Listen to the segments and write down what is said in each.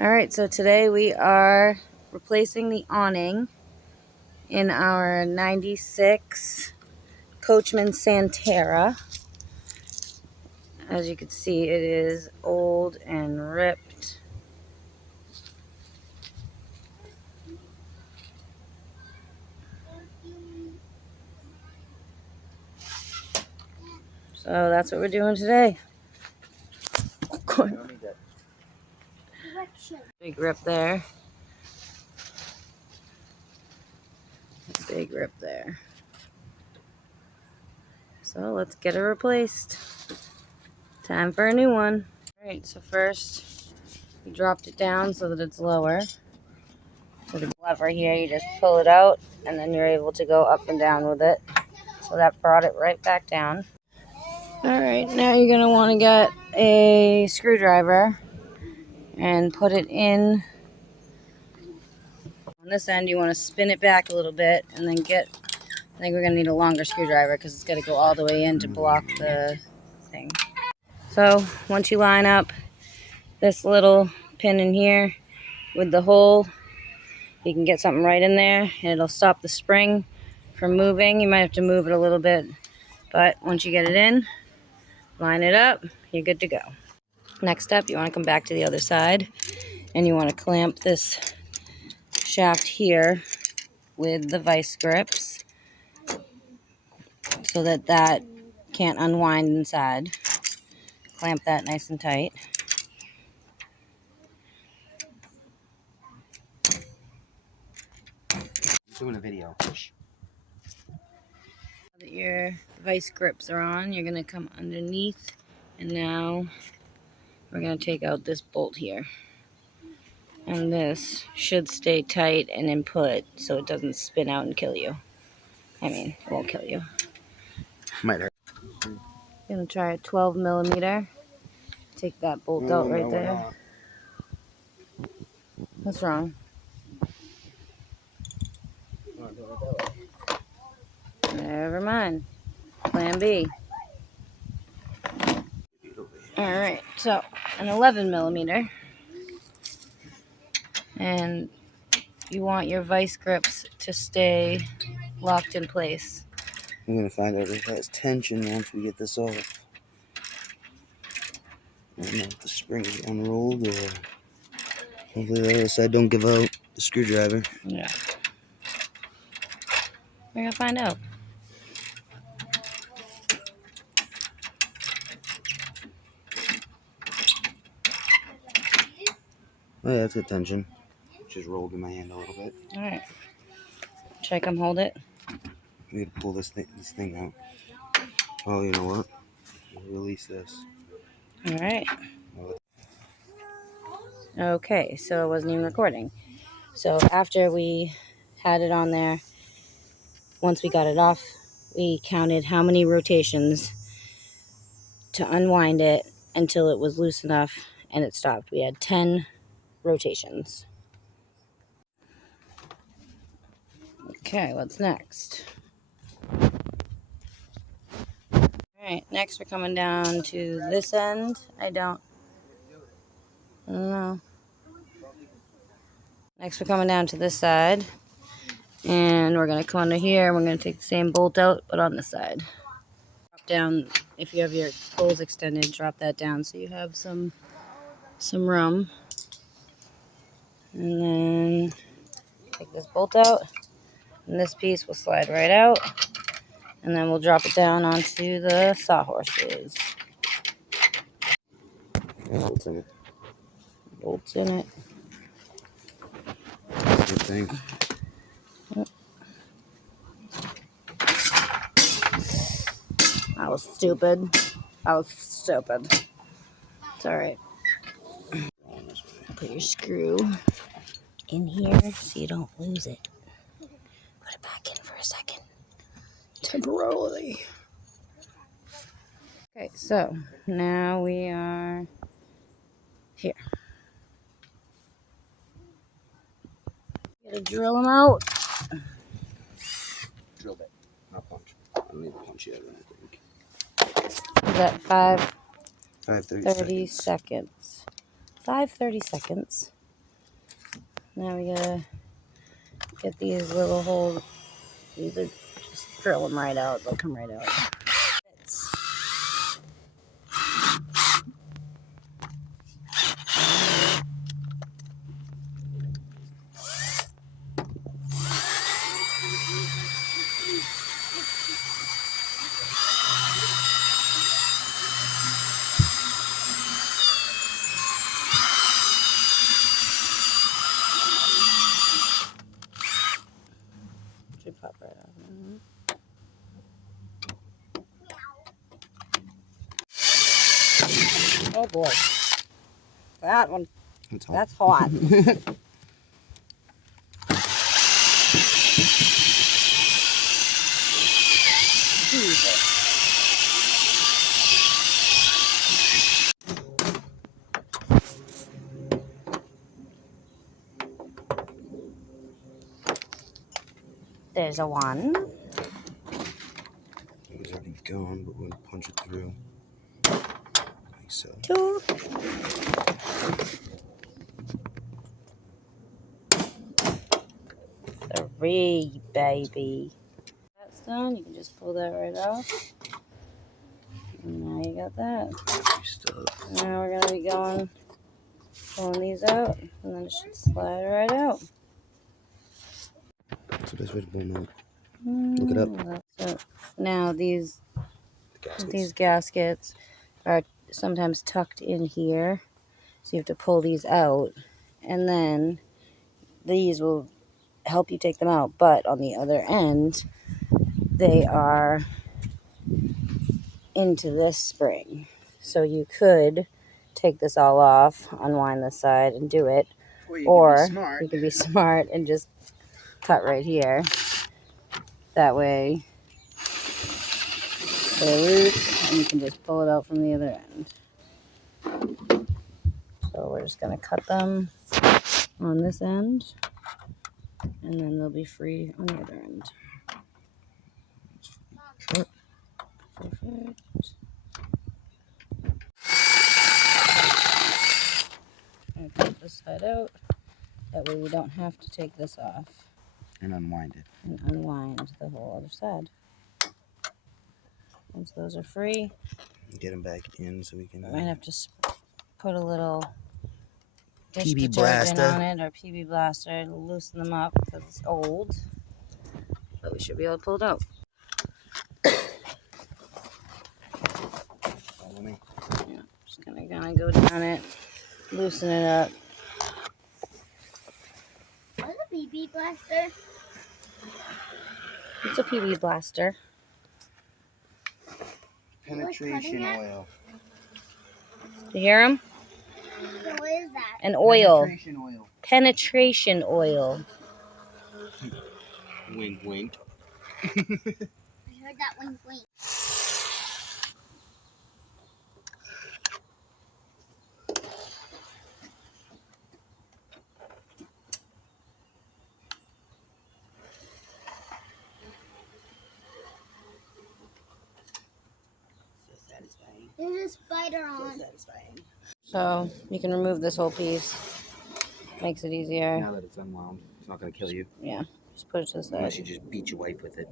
Alright, so today we are replacing the awning in our 96 Coach Santara. As you can see, it is old and ripped. So that's what we're doing today. Big rip there. Big rip there. So let's get it replaced. Time for a new one. Alright, so first we dropped it down so that it's lower. So the lever here, you just pull it out and then you're able to go up and down with it. So that brought it right back down. Alright, now you're going to want to get a screwdriver and put it in. On this end, you want to spin it back a little bit and then I think we're going to need a longer screwdriver because it's got to go all the way in to block the thing. So once you line up this little pin in here with the hole, you can get something right in there and it'll stop the spring from moving. You might have to move it a little bit, but once you get it in, line it up, you're good to go. Next up, you want to come back to the other side and you want to clamp this shaft here with the vice grips so that that can't unwind inside. Clamp that nice and tight. Doing a video. Now that your vice grips are on, you're going to come underneath, and now we're going to take out this bolt here. And this should stay tight and input so it doesn't spin out and kill you. I mean, it won't kill you. Might hurt. I'm going to try a 12 millimeter. Take that bolt out right there. What's wrong? Never mind. Plan B. Alright, so an 11 millimeter. And you want your vice grips to stay locked in place. I'm gonna find out if it has tension once we get this off. I don't know if the spring is unrolled or hopefully the other side don't give out the screwdriver. Yeah. We're gonna find out. Oh yeah, that's good tension. Just rolled in my hand a little bit. Alright. Should I come hold it? We need to pull this thing out. Oh, you know what? We'll release this. Alright. Okay, so it wasn't even recording. So after we had it on there, once we got it off, we counted how many rotations to unwind it until it was loose enough and it stopped. We had 10 rotations. Okay, what's next? Alright, next we're coming down to this end. I don't know. Next we're coming down to this side. And we're going to come under here and we're going to take the same bolt out, but on this side. Drop down, if you have your holes extended, drop that down so you have some room. And then take this bolt out. And this piece will slide right out. And then we'll drop it down onto the sawhorses. Bolts in it. Bolts in it. Good thing. That was stupid. It's alright. Put your screw in here so you don't lose it. Put it back in for a second. Temporarily. Okay, so now we are here. Gotta drill them out. Drill bit, not punch. I don't need to punch yet, I think. Is that 5:30 30 seconds? 5 30 seconds. Now we gotta get these little holes. These are just drill them right out. They'll come right out. Should pop right off. Oh boy, that one. That's hot. Jesus. There's a one. It's already gone, but we're gonna punch it through. Like so. Two. 3, baby. That's done. You can just pull that right off. And now you got that. Now we're gonna be pulling these out, and then it should slide right out. That's the best way to pull them out. Look it up. So now these gaskets are sometimes tucked in here, so you have to pull these out, and then these will help you take them out. But on the other end, they are into this spring, so you could take this all off, unwind this side, and do it, or you can be smart and just cut right here. That way they're loose and you can just pull it out from the other end. So we're just going to cut them on this end, and then they'll be free on the other end. Perfect. And cut this side out. That way we don't have to take this off. And unwind it. And unwind the whole other side. Once those are free, get them back in so we can. I might have to put a little dish PB detergent blaster on it, or PB blaster, to loosen them up because it's old. But we should be able to pull it out. Follow me. Yeah, just gonna go down it, loosen it up. What's a PB blaster? It's a PB blaster. Penetration oil. Do you hear him? What is that? An oil. Penetration oil. Penetration oil. Wink, wink. I heard that wink, wink. There's a spider on. So you can remove this whole piece. Makes it easier. Now that it's unwound, it's not going to kill you. Yeah, just put it to the side. Unless you just beat your wife with it.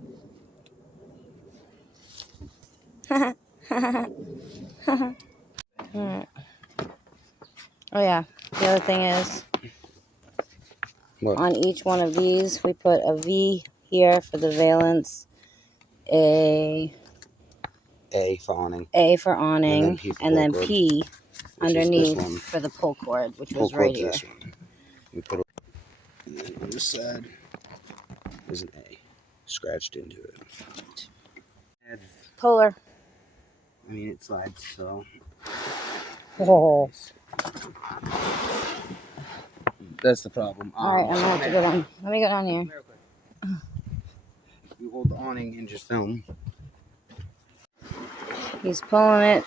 Alright. Oh yeah, the other thing is, What? on each one of these, we put a V here for the valance, A for awning. A for awning, and then cord, P underneath one. for the pull cord, which Pull was right cord's here. this one. We put it, and then on this side is an A scratched into it. Puller. I mean, it slides, so. Whoa. That's the problem. Alright, I'm gonna have to go down. Let me go down here. You hold the awning and just film. He's pulling it.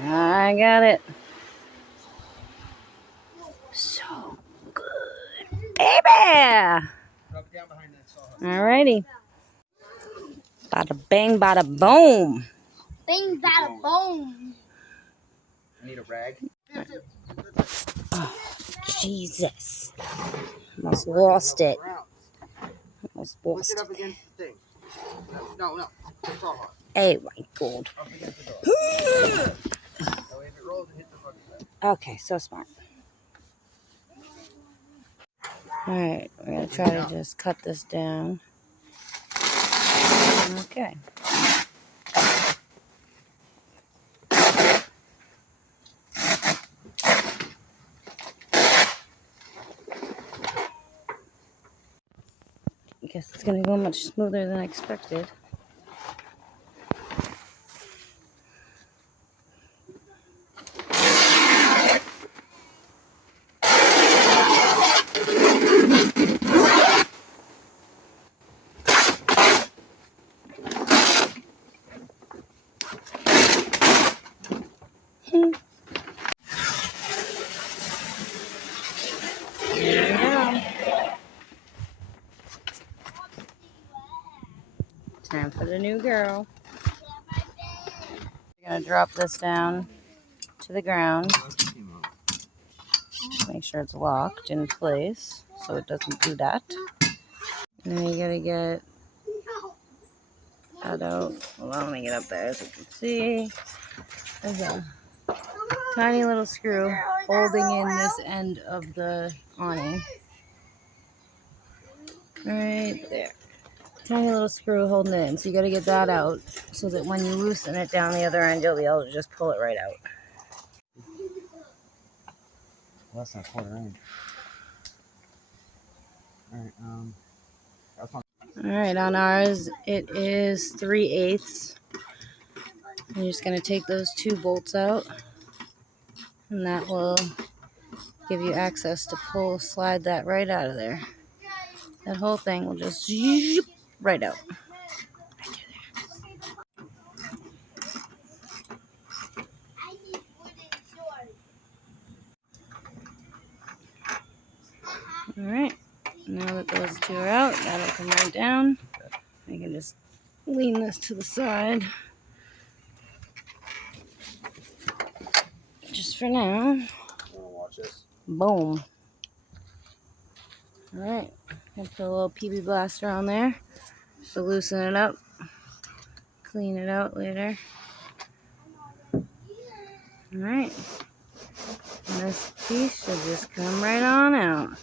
I got it. So good. Baby! Alrighty. Bada bang, bada boom. Bing, bada, boom. I need a rag. Oh, Jesus. Almost lost it. Almost lost Push it up it. against the thing. No. Just all hard. Oh my god. Up against the door. That way if it rolls, it hits the fucking side. Okay, so smart. Alright, we're going to try to just cut this down. Okay. I guess it's going to go much smoother than expected. There we go. Time for the new girl. We're going to drop this down to the ground. Make sure it's locked in place so it doesn't do that. And then you got to get that out. Hold on, let me get up there so you can see. There's a tiny little screw holding in this end of the awning. Right there. Tiny little screw holding it in. So you got to get that out so that when you loosen it down the other end, you'll be able to just pull it right out. Less than a quarter inch. Alright, that's not. Alright, on ours it is 3/8. You're just going to take those two bolts out, and that will give you access to slide that right out of there. That whole thing will just zoop right out. Alright, now that those two are out, that'll come right down. I can just lean this to the side. Just for now. Watch this. Boom. Alright, I'll put a little PB blaster on there just to loosen it up. Clean it out later. Alright. And this piece should just come right on out.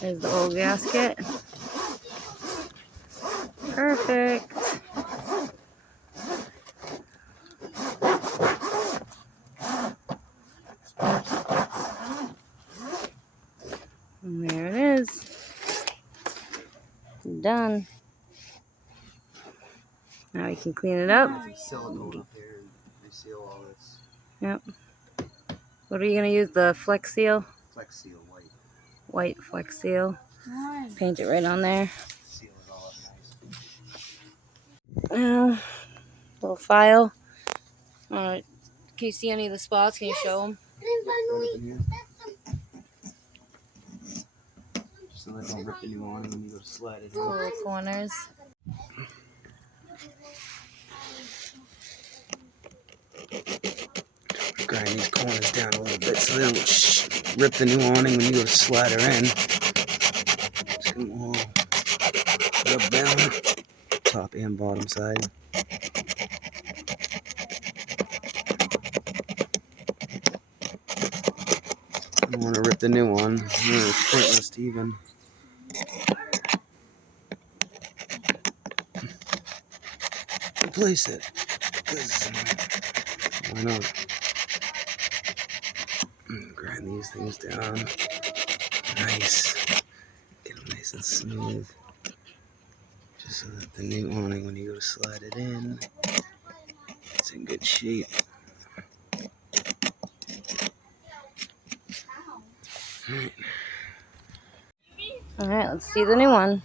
There's the old gasket. Perfect. And there it is. Done. Now we can clean it up. Silicone up here and reseal all this. Yep. What are you going to use? The Flex Seal? Flex seal white. White Flex Seal. Paint it right on there. Seal it all up nice. Now, little file. Can you see any of the spots? Can you show them? So that don't rip the new awning when you go to slide it. The little corners. Grind these corners down a little bit so they don't rip the new awning when you go to slide her in. Just gonna all rub down top and bottom side. I don't want to rip the new one. It's pointless to even. Replace it. Why not? Grind these things down. Nice. Get them nice and smooth. Just so that the new awning, when you go to slide it in, it's in good shape. Alright. Alright, let's see the new one.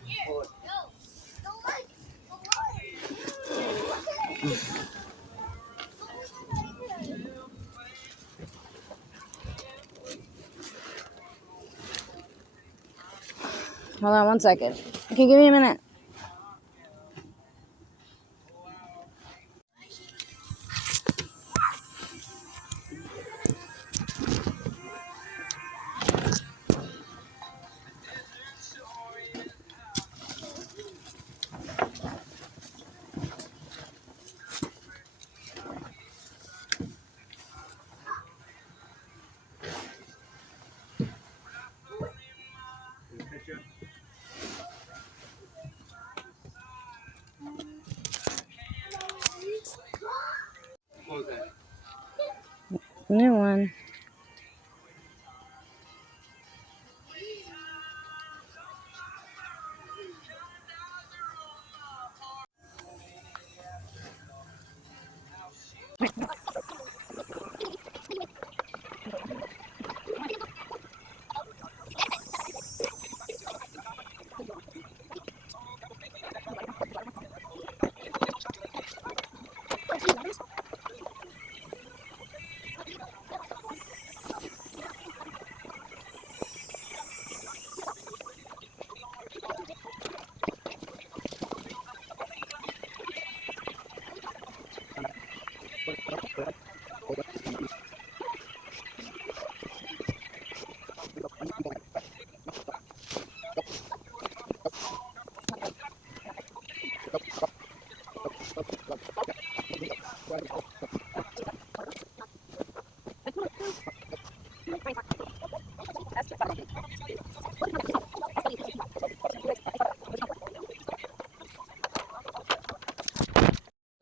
Hold on one second. Can you give me a minute? What was that? New one.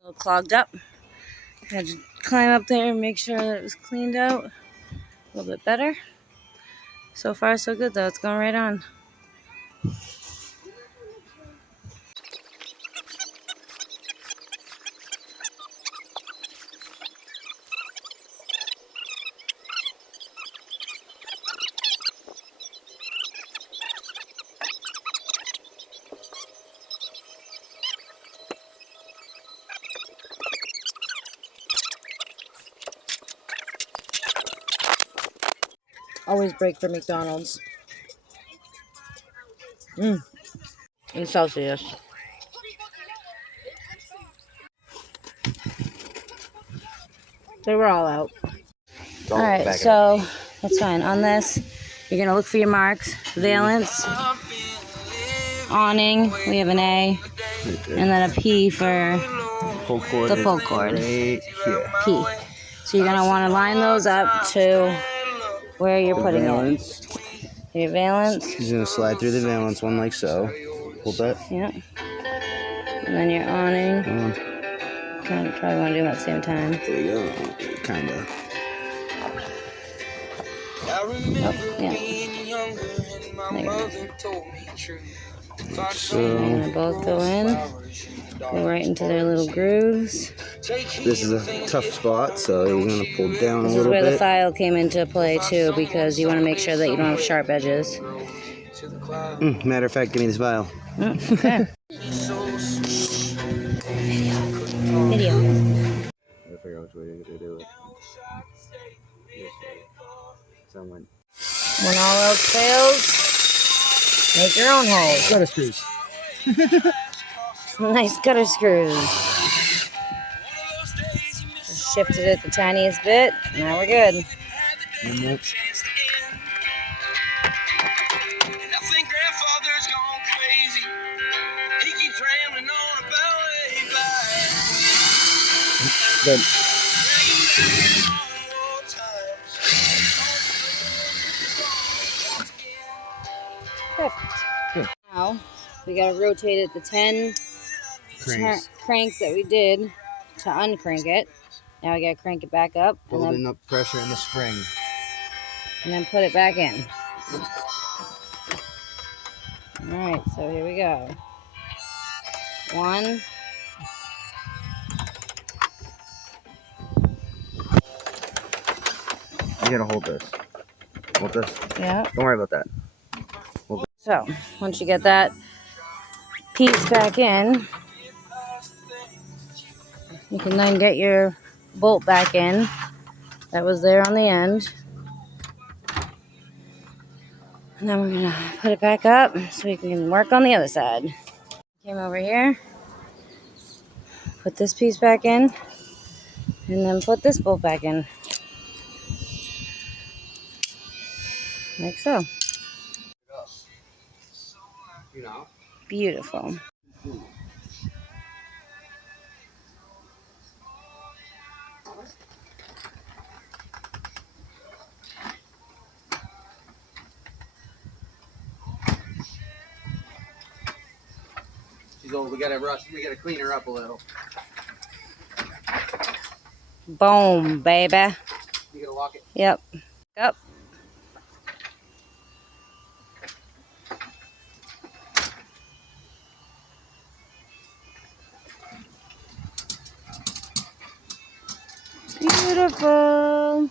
A little clogged up. Had to climb up there and make sure that it was cleaned out a little bit better. So far, so good though. It's going right on. Always break for McDonald's. And Celsius. They were all out. Alright, so that's fine. On this, you're going to look for your marks. Valence, awning, we have an A, and then a P for Pull cord. the pull cord. Right here. P. So you're going to want to line those up to where you're putting Valence. it. Your valence. He's gonna slide through the valence one like so. Hold that. Yeah. And then your awning. Kind of probably want to do them at the same time. There you go. Kinda. Oh, yeah. So They're going to both go in. Go right into their little grooves. this is a tough spot, so you're gonna pull down a This is little where bit. the file came into play too, because you want to make sure that you don't have sharp edges. Matter of fact, give me this vial. Okay. Video. I gotta figure out which way you're gonna do it. Someone. When all else fails, make your own holes. Gutter screws. Nice gutter screws. Just shifted it the tiniest bit. Now we're good. Good. Perfect. Good. Now we gotta rotate it the 10 cranks that we did to uncrank it. Now we gotta crank it back up and Building up pressure in the spring. then put it back in. Alright, so here we go. 1. You gotta hold this. Hold this. Yeah. Don't worry about that. So once you get that piece back in, you can then get your bolt back in that was there on the end. And then we're gonna put it back up so we can work on the other side. Came over here, put this piece back in, and then put this bolt back in. Like so. Beautiful. She's old. We gotta clean her up a little. Boom, baby. You gotta lock it. Yep. Up. Beautiful.